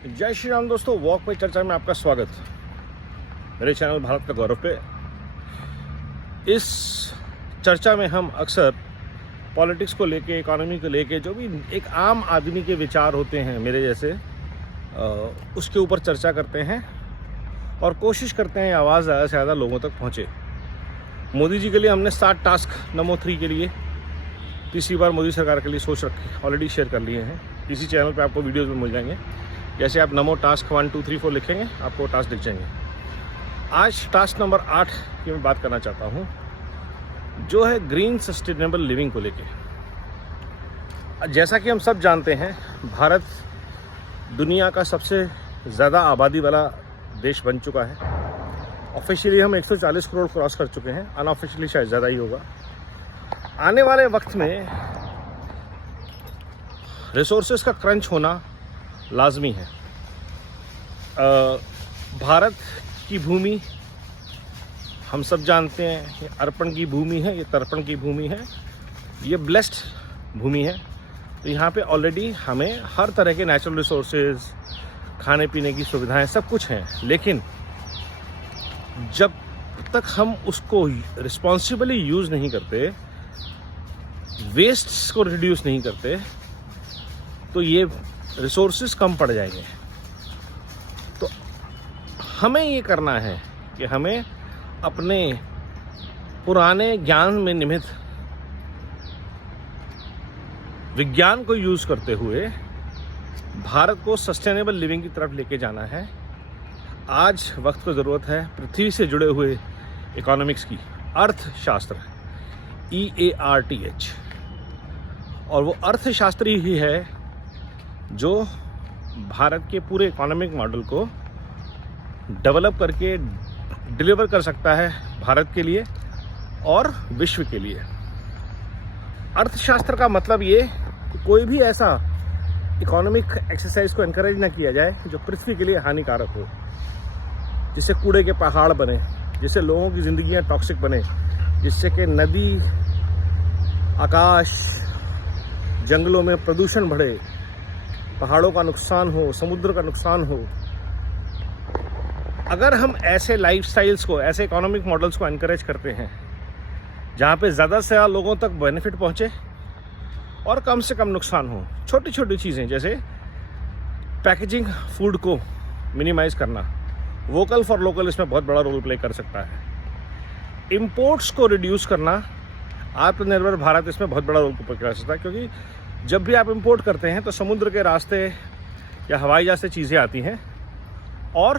जय श्री राम दोस्तों, वॉक पे चर्चा में आपका स्वागत। मेरे चैनल भारत का गौरव पे इस चर्चा में हम अक्सर पॉलिटिक्स को लेके, इकोनॉमी को लेके, जो भी एक आम आदमी के विचार होते हैं मेरे जैसे, उसके ऊपर चर्चा करते हैं और कोशिश करते हैं आवाज़ ज़्यादा से ज़्यादा लोगों तक पहुँचे। मोदी जी के लिए हमने 7 टास्क नमो 3 के लिए तीसरी बार मोदी सरकार के लिए सोच रखे, ऑलरेडी शेयर कर लिए हैं। इसी चैनल पे आपको वीडियोज़ में मिल जाएंगे। जैसे आप नमो टास्क 1 2 3 4 लिखेंगे, आपको टास्क दिख जाएंगे। आज टास्क नंबर 8 की मैं बात करना चाहता हूँ, जो है ग्रीन सस्टेनेबल लिविंग को लेके। जैसा कि हम सब जानते हैं, भारत दुनिया का सबसे ज़्यादा आबादी वाला देश बन चुका है। ऑफिशियली हम 140 करोड़ क्रॉस कर चुके हैं, अनऑफिशियली शायद ज़्यादा ही होगा। आने वाले वक्त में रिसोर्सेज का क्रंच होना लाजमी है। भारत की भूमि हम सब जानते हैं, ये अर्पण की भूमि है, ये तर्पण की भूमि है, ये ब्लेस्ड भूमि है। तो यहाँ पे ऑलरेडी हमें हर तरह के नेचुरल रिसोर्सेज, खाने पीने की सुविधाएं, सब कुछ हैं। लेकिन जब तक हम उसको रिस्पॉन्सिबली यूज़ नहीं करते, वेस्ट्स को रिड्यूस नहीं करते, तो ये रिसोर्सेज कम पड़ जाएंगे। तो हमें ये करना है कि हमें अपने पुराने ज्ञान में निहित विज्ञान को यूज़ करते हुए भारत को सस्टेनेबल लिविंग की तरफ लेके जाना है। आज वक्त को ज़रूरत है पृथ्वी से जुड़े हुए इकोनॉमिक्स की, अर्थशास्त्र, EARTH। और वो अर्थशास्त्री ही है जो भारत के पूरे इकोनॉमिक मॉडल को डेवलप करके डिलीवर कर सकता है भारत के लिए और विश्व के लिए। अर्थशास्त्र का मतलब ये कि कोई भी ऐसा इकोनॉमिक एक्सरसाइज को एनकरेज ना किया जाए जो पृथ्वी के लिए हानिकारक हो, जिससे कूड़े के पहाड़ बने, जिससे लोगों की ज़िंदगियां टॉक्सिक बने, जिससे कि नदी, आकाश, जंगलों में प्रदूषण बढ़े, पहाड़ों का नुकसान हो, समुद्र का नुकसान हो। अगर हम ऐसे लाइफस्टाइल्स को, ऐसे इकोनॉमिक मॉडल्स को एनकरेज करते हैं जहाँ पे ज़्यादा से ज़्यादा लोगों तक बेनिफिट पहुँचे और कम से कम नुकसान हो, छोटी छोटी चीज़ें जैसे पैकेजिंग फूड को मिनिमाइज़ करना, वोकल फॉर लोकल इसमें बहुत बड़ा रोल प्ले कर सकता है। इम्पोर्ट्स को रिड्यूस करना, आत्मनिर्भर भारत इसमें बहुत बड़ा रोल प्ले कर सकता है, क्योंकि जब भी आप इंपोर्ट करते हैं तो समुद्र के रास्ते या हवाई जहाज से चीज़ें आती हैं और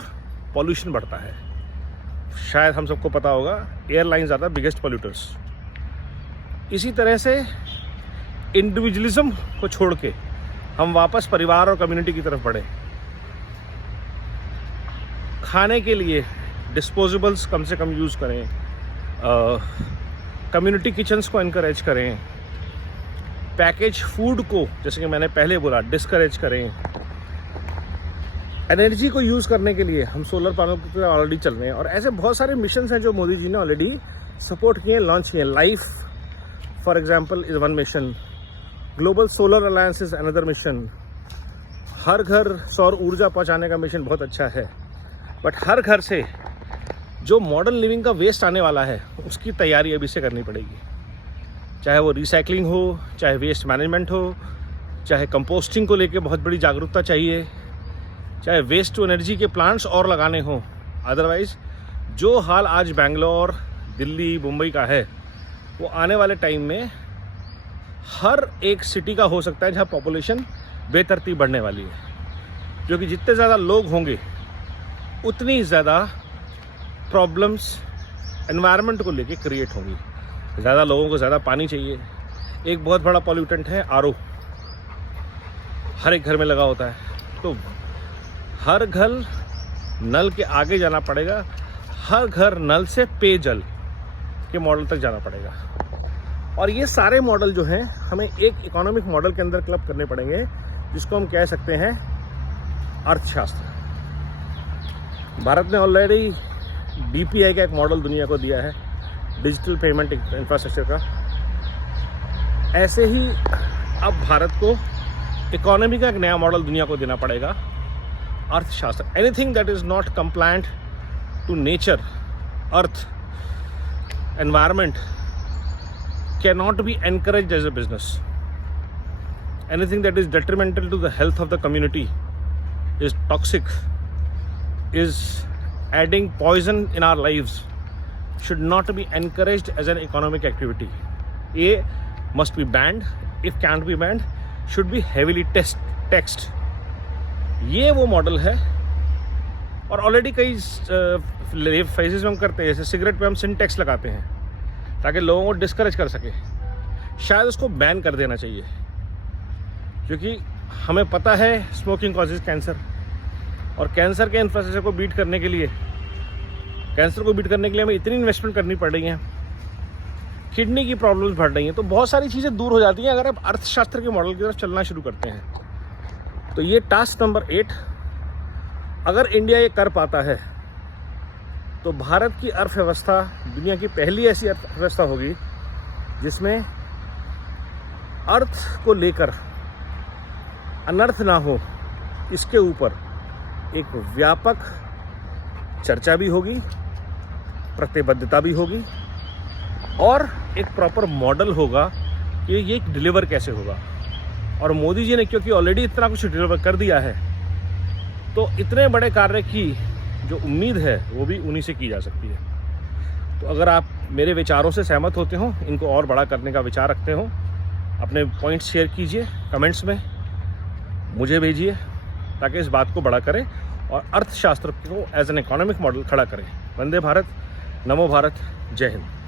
पॉल्यूशन बढ़ता है। शायद हम सबको पता होगा, एयरलाइंस ज़्यादा बिगेस्ट पॉल्यूटर्स। इसी तरह से इंडिविजुअलिज्म को छोड़ के हम वापस परिवार और कम्युनिटी की तरफ बढ़े। खाने के लिए डिस्पोजेबल्स कम से कम यूज़ करें, कम्युनिटी किचन्स को एनकरेज करें, पैकेज फूड को, जैसे कि मैंने पहले बोला, डिस्करेज करें। एनर्जी को यूज़ करने के लिए हम सोलर पैनल पर ऑलरेडी चल रहे हैं और ऐसे बहुत सारे मिशन हैं जो मोदी जी ने ऑलरेडी सपोर्ट किए, लॉन्च किए। Life for example is one mission, global solar alliance is another mission, हर घर सौर ऊर्जा पहुंचाने का मिशन बहुत अच्छा है। बट हर घर से जो मॉडर्न लिविंग का वेस्ट आने वाला है, उसकी तैयारी अभी से करनी पड़ेगी। चाहे वो रिसाइकलिंग हो, चाहे वेस्ट मैनेजमेंट हो, चाहे कंपोस्टिंग को लेके बहुत बड़ी जागरूकता चाहिए, चाहे वेस्ट टू एनर्जी के प्लांट्स और लगाने हों। अदरवाइज़ जो हाल आज बेंगलोर, दिल्ली, मुंबई का है, वो आने वाले टाइम में हर एक सिटी का हो सकता है जहाँ पॉपुलेशन बेतरतीब बढ़ने वाली है। क्योंकि जितने ज़्यादा लोग होंगे उतनी ज़्यादा प्रॉब्लम्स एनवायरनमेंट को लेके क्रिएट होंगी। ज़्यादा लोगों को ज़्यादा पानी चाहिए। एक बहुत बड़ा पॉल्यूटेंट है RO, हर एक घर में लगा होता है। तो हर घर नल के आगे जाना पड़ेगा, हर घर नल से पेयजल के मॉडल तक जाना पड़ेगा। और ये सारे मॉडल जो हैं हमें एक इकोनॉमिक मॉडल के अंदर क्लब करने पड़ेंगे, जिसको हम कह सकते हैं अर्थशास्त्र। भारत ने ऑलरेडी DPI का एक मॉडल दुनिया को दिया है, डिजिटल पेमेंट इंफ्रास्ट्रक्चर का। ऐसे ही अब भारत को इकोनॉमी का एक नया मॉडल दुनिया को देना पड़ेगा अर्थशास्त्र, anything that is not compliant to nature, earth, environment cannot be encouraged as a business. Anything that is detrimental to the health of the community, is toxic, is adding poison in our lives, should not be encouraged as an economic activity. A must be banned. If can't be banned, should be heavily taxed. ये वो model है और already कई phases में हम करते हैं. जैसे सिगरेट पे हम सिन टैक्स लगाते हैं ताकि लोगों को डिस्करेज कर सके. शायद उसको बैन कर देना चाहिए, क्योंकि हमें पता है स्मोकिंग कॉजेज कैंसर, और कैंसर के इन्फ्रास्ट्रक्चर को बीट करने के लिए, हमें इतनी इन्वेस्टमेंट करनी पड़ रही है, किडनी की प्रॉब्लम्स बढ़ रही हैं. तो बहुत सारी चीज़ें दूर हो जाती हैं अगर आप अर्थशास्त्र के मॉडल की तरफ चलना शुरू करते हैं. तो ये टास्क नंबर 8 अगर इंडिया ये कर पाता है तो भारत की अर्थव्यवस्था दुनिया की पहली ऐसी अर्थव्यवस्था होगी जिसमें अर्थ को लेकर अनर्थ ना हो, इसके ऊपर एक व्यापक चर्चा भी होगी, प्रतिबद्धता भी होगी, और एक प्रॉपर मॉडल होगा कि ये डिलीवर कैसे होगा. और मोदी जी ने क्योंकि ऑलरेडी इतना कुछ डिलीवर कर दिया है, तो इतने बड़े कार्य की जो उम्मीद है वो भी उन्हीं से की जा सकती है. तो अगर आप मेरे विचारों से सहमत होते हो, इनको और बड़ा करने का विचार रखते हो, अपने पॉइंट्स शेयर कीजिए, कमेंट्स में मुझे भेजिए, ताकि इस बात को बड़ा करें और अर्थशास्त्र को एज एन इकोनॉमिक मॉडल खड़ा करें. वंदे भारत, नमो भारत, जय हिंद.